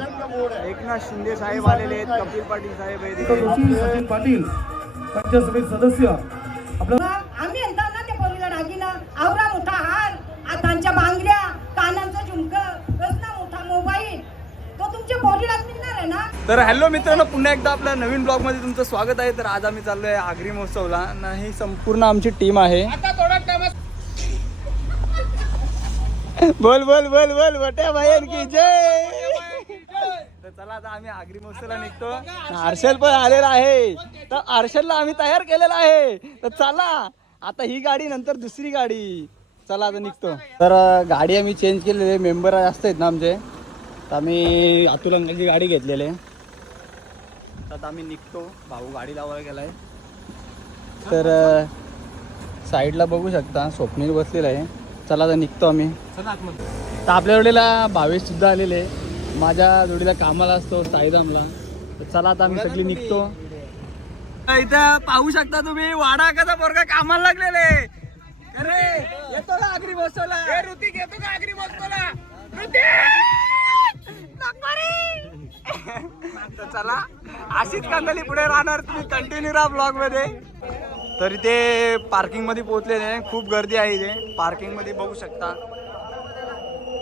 एकनाथ शिंदे साहेब आलेले आहेत, कपिल पाटील साहेब आहेत, सचिन पाटील पंचायत समिती सदस्य आपलं आम्ही म्हणतात ना ते पोरीला दागिना आवरा मोठा हार हातांच्या बांगड्या कानांचं झुमकं रत्ना मोठा मोबाईल तो तुमच्या पोरीलाच मिळणार आहे ना. तर हॅलो मित्रांनो, पुन्हा एकदा आपल्या नवीन ब्लॉग मध्ये तुमचं स्वागत आहे. तर आज आम्ही चाललोय आगरी महोत्सवला. ही संपूर्ण आमची टीम आहे. बोल बोल बोल बोल मोठ्या भाईन की जय. तर चला आता आम्ही आगरी महोत्सवला निघतो. हर्षल पण आलेला आहे, तर हर्षलला आम्ही तयार केलेला आहे. तर चला आता ही गाडी नंतर दुसरी गाडी. चला आता निघतो. तर गाडी आम्ही चेंज केलेली आहे, मेंबर जास्त आहेत ना आमचे, तर आम्ही अतुल अंकलची गाडी घेतलेली आहे. तर आता आम्ही निघतो. भाऊ गाडी लावायला गेलाय. तर साईडला बघू शकता स्वप्नील बसलेला आहे. चला आता निघतो आम्ही. तर आपल्या जोडीला भावेश सुद्धा आलेले आहे. माझ्या जोडीला कामाला असतो साईदामला. तर चला आता आम्ही सगळी निघतो. इथं पाहू शकता तुम्ही वाडा कसा पोरगा कामाला लागलेले. अरे येतो का आगरी महोत्सवला? ऋतिक येतो का आगरी महोत्सवला? तर चला अशीच कांदली पुढे राहणार. तुम्ही कंटिन्यू राहा ब्लॉग मध्ये. तर इथे पार्किंग मध्ये पोहोचलेले आहे. खूप गर्दी आहे इथे पार्किंग मध्ये, बघू शकता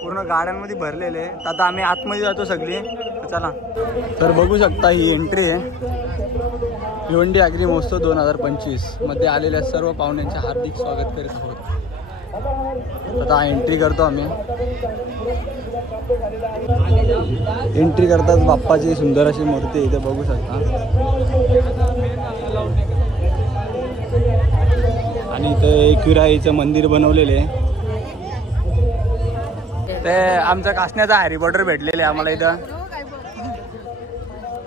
पूर्ण गाड्यांमध्ये भरलेले. तर आता आम्ही आतमध्ये जातो सगळी. तर चला. तर बघू शकता ही एंट्री आहे. भिवंडी आगरी महोत्सव 2025 मध्ये आलेल्या सर्व पाहुण्यांचे हार्दिक स्वागत करीत आहोत. आता एंट्री करतो आम्ही. एंट्री करताच बाप्पाची सुंदर अशी मूर्ती इथे बघू शकता. आणि इथे एकविराईचं मंदिर बनवलेले आहे. ते आमचा कासण्याचा हॅरी पॉटर भेटलेले आम्हाला इथं.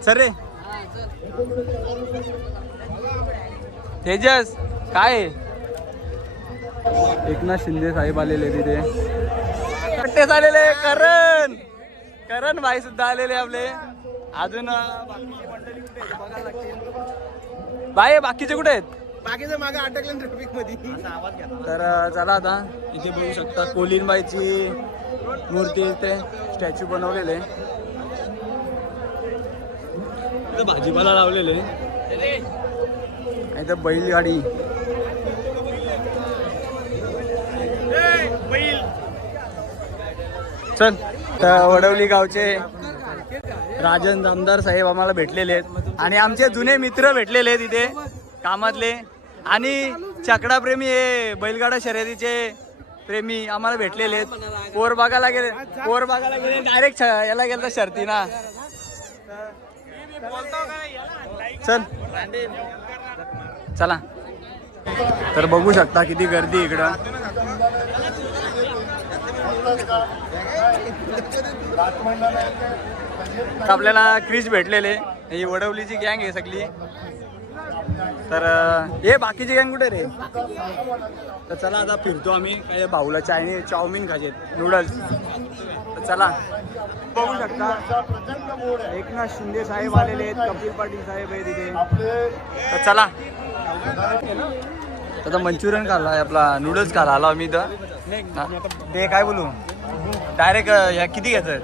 सर रे तेजस काय एकनाथ शिंदे साहेब आलेले तिथे. कट्टे आलेले. करण भाई सुद्धा आलेले आपले. अजून बाकीची मंडळी कुठे आहेत बघायला लागतील. बाई बाकीचे कुठे आहेत? बाकीचं मागे अटकलं ट्रॅफिक मध्ये. तर चला आता इथे बघू शकता कोलीनबाईची मूर्ती, इथे स्टॅच्यू बनवलेले. इथं भाजीपाला लावलेले. इथं बैलगाडी. चल. तर वडवली गावचे राजन आमदार साहेब आम्हाला भेटलेले आहेत. आणि आमचे जुने मित्र भेटलेले आहेत इथे कामातले. आणि चकडा प्रेमी हे बैलगाडा शर्यतीचे प्रेमी आम्हाला भेटलेले आहेत. पोर बघायला गेले डायरेक्ट याला गेलं शर्ती ना. चल चला. तर बघू शकता किती गर्दी इकडं. आपल्याला क्रिश भेटलेले. ही वडवलीची गँग आहे सगळी. तर हे बाकीची गँग कुठे रे? तर चला आता फिरतो आम्ही. काय भाऊला चाऊमिन खायचे नूडल्स. तर चला बघू शकता एकनाथ शिंदे साहेब आलेले आहेत, कपिल पाटील साहेब आहेत तिथे. तर चला आता मंचुरियन खाल्ला आपला नूडल्स खायला आलो आम्ही इथं. ते काय बोलू डायरेक्ट ह्या किती घ्यायचं?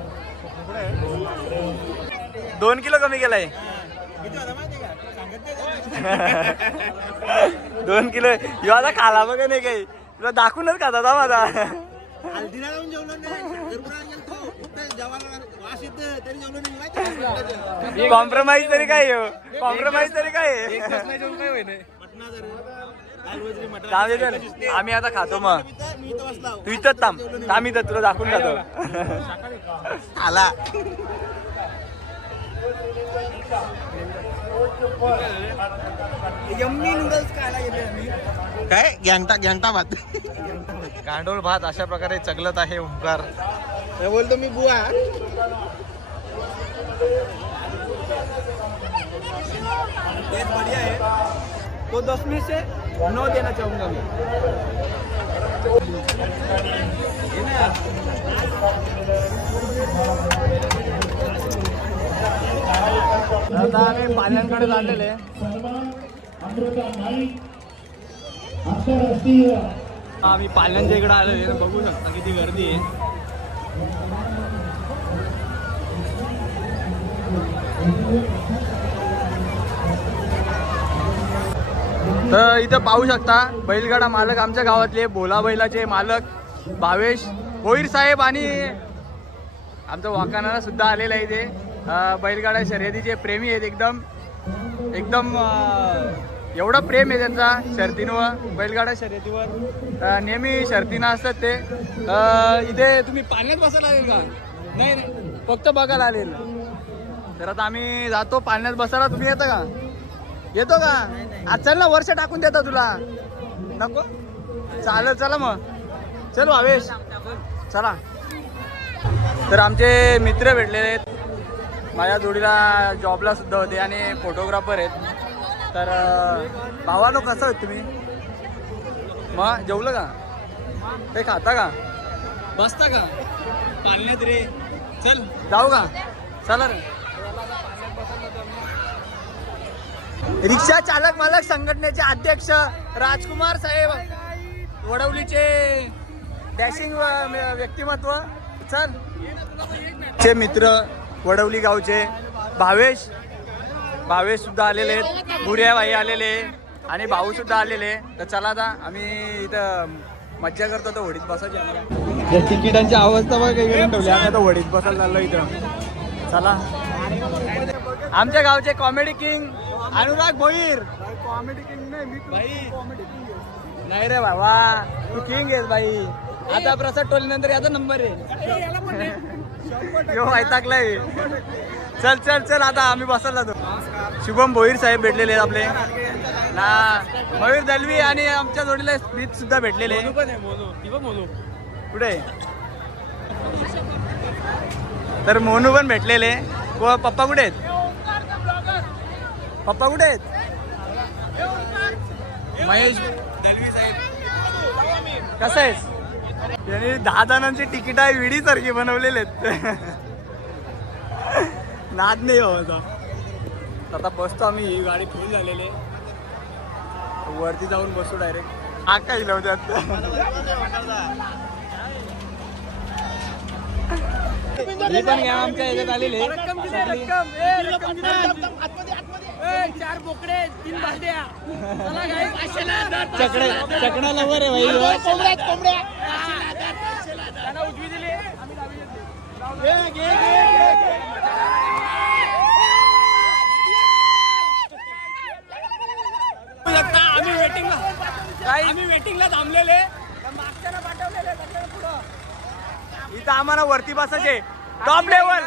2 किलो कमी केलाय. 2 किलो ह्यो आता खाला बघा नाही काही. तुला दाखवूनच खाता था माझा. कॉम्प्रोमाइज तरी काय हो? कॉम्प्रोमाइज तरी काय? आम्ही आता खातो. मग तू इथंच थांब. आम्ही तर तुला दाखवून खातो. आला यम्मी नूडल्स खायला गेले आम्ही. काय घंटा भात गांडोळ भात अशा प्रकारे चगलत आहे ओंकार. बोलतो मी बुवा. बढ़िया है तो 10 में से 9 देना चाहूंगा मैं. आता आम्ही पाल्यांकडे चाललेले. आम्ही पाल्यांच्या इकडे आलेले. बघू शकता किती गर्दी आहे. तर इथं पाहू शकता बैलगाडा मालक आमच्या गावातले भोला बैलाचे मालक भावेश भोईर साहेब आणि आमचं वाकानाला सुद्धा आलेलं आहे ते बैलगाडा शर्यतीचे प्रेमी आहेत एकदम एकदम एवढं प्रेम आहे त्यांचा शर्तींवर बैलगाडा शर्यतीवर नेहमी शर्तीनं असतात ते इथे तुम्ही पाण्यात बसायला आलेल का नाही नाही फक्त बघायला आलेल तर आता आम्ही जातो पाण्यात बसायला तुम्ही येता का येतो का आज चल ना वर्ष टाकून देतो तुला नको चालेल चला मग चल भावेश चला तर आमचे मित्र भेटलेले आहेत माझ्या जोडीला जॉबला सुद्धा होते आणि फोटोग्राफर आहेत तर भावानो कसं आहेत तुम्ही मग जेवलं का ते खाता का बसता का पाण्यात रे चल जाऊ का चला रे रिक्षा चालक मालक संघटनेचे अध्यक्ष राजकुमार साहेब वडवलीचे डॅशिंग व्यक्तिमत्व चल चे मित्र वडवली गावचे भावेश सुद्धा आलेले आहेत बुऱ्या भाई आलेले आणि भाऊ सुद्धा आलेले तर चला आता आम्ही इथं मज्जा करतो तर होडीत बसायची आम्हाला तिकिटांची अवस्था बघ काही करून ठेवली आम्ही आता होडीत बसायला चाललो इथं चला आमच्या गावचे comedy king Anurag Bhoir comedy king नाही रे बाबा तू किंग आहेस भाई आता प्रसाद टोली नंतर याचा नंबर आहे वैतागलाय चल चल चल आता आम्ही बसायला जातो शुभम भोईर साहेब भेटलेले आहेत आपले ना मयूर दलवी आणि आमच्या जोडीला स्मित सुद्धा भेटलेले कुठे तर मोनू पण भेटलेले व पप्पा कुठे आहेत पप्पा कुठे आहेत महेश दलवी साहेब कसं आहेस त्यांनी 10 जणांची तिकीट आहे विडी सारखी बनवलेले आहेत नाद नाही बाबा आता बसतो आम्ही ही गाडी फुल झालेली वरती जाऊन बसू डायरेक्ट आग काही नव्हत्यात ही पण घ्या आमच्या ह्याच्यात आलेले 4 बोकडे 3 भांड्या चकडा लवर आहे भाई त्यांना उजवी दिली आम्ही डावी घेतली आम्ही वेटिंगला थांबलेले मागच्याला पाठवलेले पुढं इथं आम्हाला वरती बसायचे टॉप लेवल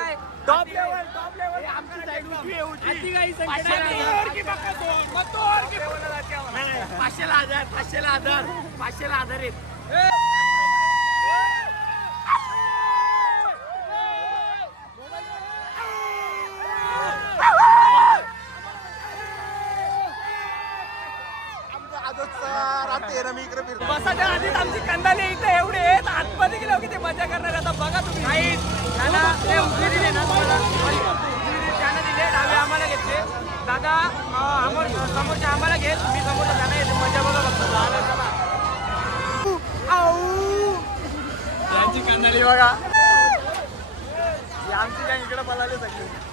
आमची साईड उजवी आहे उजवी 500 आधार आहेत बसाच्या आधीच आमची कंदाले इथे एवढे आहेत आतमध्ये गेलो की ते मजा करणार आता बघा तुम्ही नाही ते उजवी दिले ना त्यानं दिले डावे आम्हाला घेतले दादा समोरचे आम्हाला घेत मी समोरचा जाणार येते मजा बघा बघतो यांची कंदाली बघा आमची काय इकडे पळाले सगळे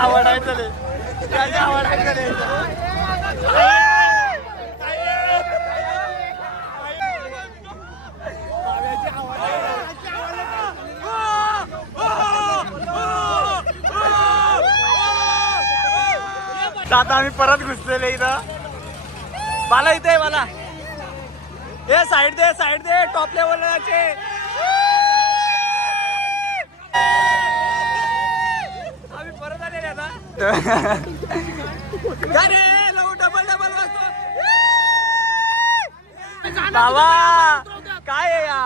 आवडायचं नाही आवडायचं नाही तर आता आम्ही परत घुसलेले इथं. मला इथे मला हे साईड दे टॉप लेवलचे. आम्ही परत आलेले आता. काय रे डबल वाजतो बाबा. काय आहे या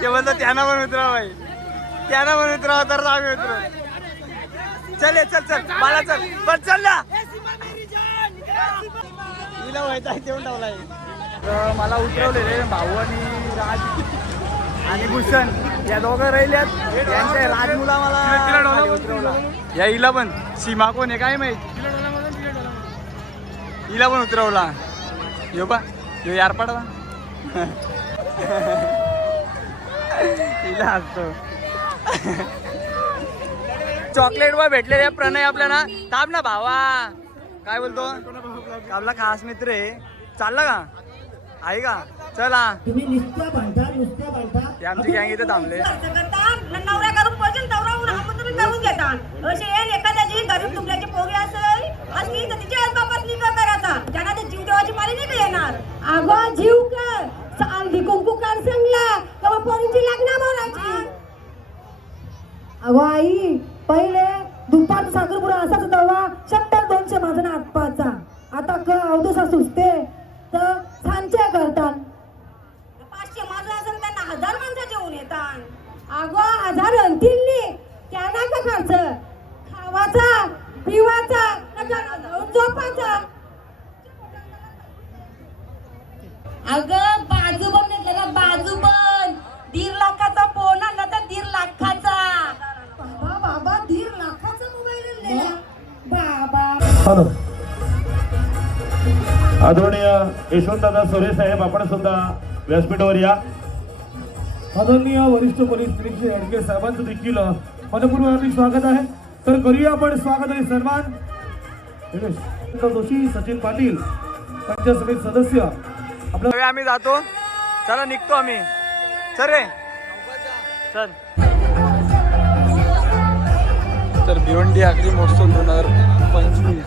ते म्हणतात त्यांना पण उतराव भाई. त्यांना पण उतराव तर आम्ही उतरू. चल मला चल पण चल ना. हिला व्हायचा तेवढं ठेवलाय. तर मला उतरवलेले भाऊ आणि राज आणि भूषण या दोघं राहिल्यात. यांच्या राजमुला मला उतरवला. या हिला पण सीमा कोण आहे काय माहित. हिला पण उतरवला. यो बा यो यार पडला. हिला असतो चॉकलेट वर भेटलेले प्रणय आपल्याला. थांब ना भावा. काय बोलतो आपला खास मित्र आहे. चालला का आहे का. चला तुम्ही नुसत्या बांधता ते आमची गँग इथे थांबले. नवऱ्या करून पजन नवरा आमंत्रण करून घेतात. असे एखाद्याची गरीब तुमल्याची पोरी असेल असली तर तिच्या बापात निका करायचा. ज्यांना ते जीव देवाची पाळी नाही का येणार. अगं जीव कर चालदी कुंकू कर सांगला तेव्हा पोरींची लग्न बोलायची. अगं आई पहिले दुपार साखरपुडा असाच तेव्हा 70-200 माझा हातपाचा. आता अवधूसा सुचते तर सांचे करतात. 500 माझं असेल त्यांना 1000 माणसं जेवून येतात. अगं 1000 आणतील त्यांना का खर्च खावाचा पिवाचा झोपाचा. अगं बाजू पण घेतलेला बाजू पण 1.5 लाखाचा फोन आणला तर 1.5 लाखाचा. बाबा 1.5 लाखाचा मोबाईल बाबा. हॅलो आदरणीय यशवंतदादा सोरे साहेब आपण सुद्धा व्यासपीठावर या. आदरणीय वरिष्ठ पोलीस निरीक्षक ॲडव्होकेट साहेबांचं देखील मनपूर्वक हार्दिक स्वागत आहे. तर करूया आपण स्वागत आणि सन्मान. जोशी सचिन पाटील पंचायत समिती सदस्य आपल्या. आम्ही जातो. चला निघतो आम्ही. चल रे चल. तर भिवंडी आगरी महोत्सव 2025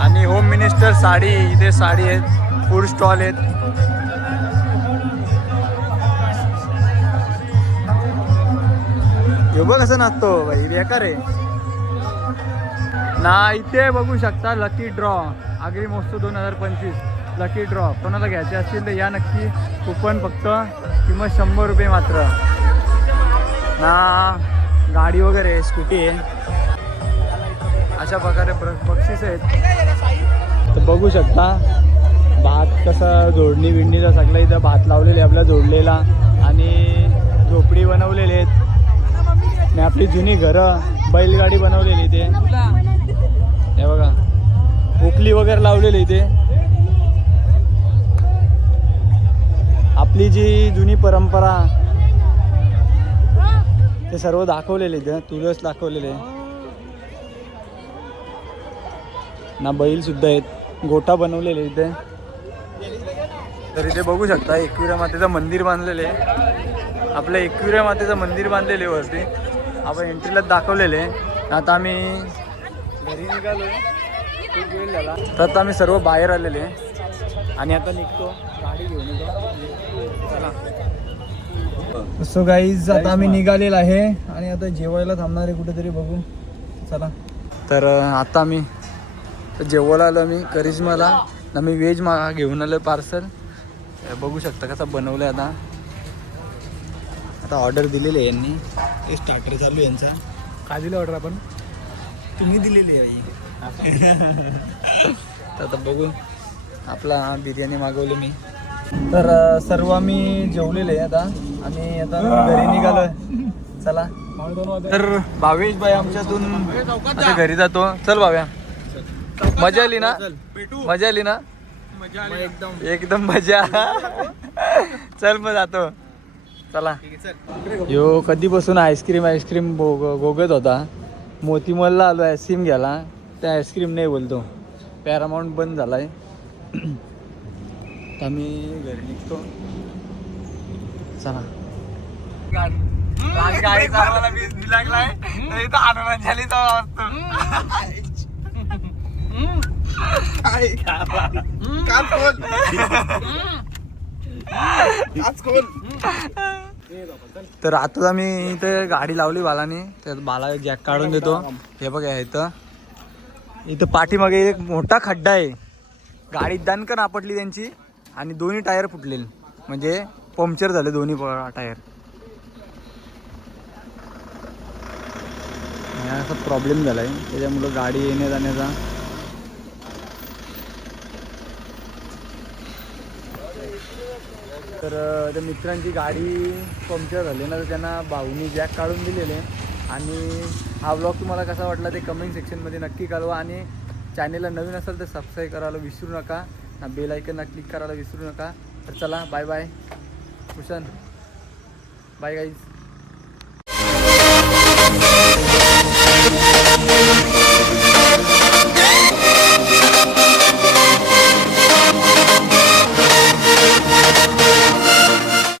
आणि होम मिनिस्टर साडी. इथे साडी आहेत. फूड स्टॉल आहेत. हे बघ कसं नाचतो भाई बेकार आहे ना. इथे बघू शकता लकी ड्रॉ आगरी महोत्सव 2025 लकी ड्रॉ. कोणाला घ्यायचे असतील तर या नक्की. कुपन फक्त किंमत 100 रुपये मात्र ना. गाडी वगैरे स्कूटी आहे. अशा प्रकारे बक्षीस आहेत. तर बघू शकता भात कसा जोडणी बिडणीचा सगळं इथं भात लावलेले आपला जोडलेला आणि झोपडी बनवलेली आहेत. आणि आपली जुनी घरं बैलगाडी बनवलेली इथे. हे बघा उकली वगैरे लावलेली इथे. आपली जी जुनी परंपरा ते सर्व दाखवलेले इथे. तुळस दाखवलेले ना. बैल सुद्धा आहेत. गोठा बनवलेले इथे. तर इथे बघू शकता एकविरा मातेचं मंदिर बांधलेले आहे. आपलं एकविरा मातेचं मंदिर बांधलेले वरती. आपण एंट्रीलाच दाखवलेले. आता आम्ही घरी निघालोय. खूप वेळ झाला. तर आता आम्ही सर्व बाहेर आलेले आणि आता निघतो. गाडी घेऊन येतो. चला सो गाईज आता आम्ही निघालेलो आहे आणि आता जेवायला थांबणार आहे कुठेतरी. बघू चला. तर आता आम्ही जेवायला आलो आम्ही करिश्माला. आम्ही व्हेज घेऊन आलो पार्सल. बघू शकता कसा बनवलं आहे. आता ऑर्डर दिलेली आहे यांनी. ते स्टार्टर चालू आहे यांचा. काय दिलं ऑर्डर आपण. तुम्ही दिलेली आहे. तर आता बघू. आपला बिर्याणी मागवली मी. तर सर्व आम्ही जेवलेले आता आणि आता घरी निघालोय. चला. तर भावेश भाई आमच्यातून आता घरी जातो. चल भाव्या. मजा आली ना. मजा आली ना. एकदम मजा. चल मग जातो. चला. यो कधीपासून आईस्क्रीम गोगत होता. मोतीमलला आलो आईस्क्रीम घ्यायला. त्या आईस्क्रीम नाही बोलतो. पॅरामाऊंट बंद झालाय. आम्ही घरी निघतो. चला. गाडी चालवायला लागलाय. इथं हनुमान झालीचा वाजतो. तर आता आम्ही इथे गाडी लावली बालाने. त्यात बाला जॅक काढून देतो. हे बघा इथं इथं पाठीमागे एक मोठा खड्डा आहे. गाडी दणकन आपटली त्यांची आणि दोन्ही टायर फुटले, म्हणजे पंक्चर झाले दोन्ही टायर. असा प्रॉब्लेम झाला आहे, त्याच्यामुळं गाडी येण्या जाण्याचा. तर त्या मित्रांची गाडी पंक्चर झाली ना, तर त्यांना भाऊनी जॅक काढून दिलेले. आणि हा व्लॉग तुम्हाला कसा वाटला ते कमेंट सेक्शनमध्ये नक्की कळवा. आणि चॅनेलला नवीन असेल तर सबस्क्राईब करायला विसरू नका ना, बेल आयकनला क्लिक करायला विसरू नका. तर चला bye bye. Bhushan bye guys.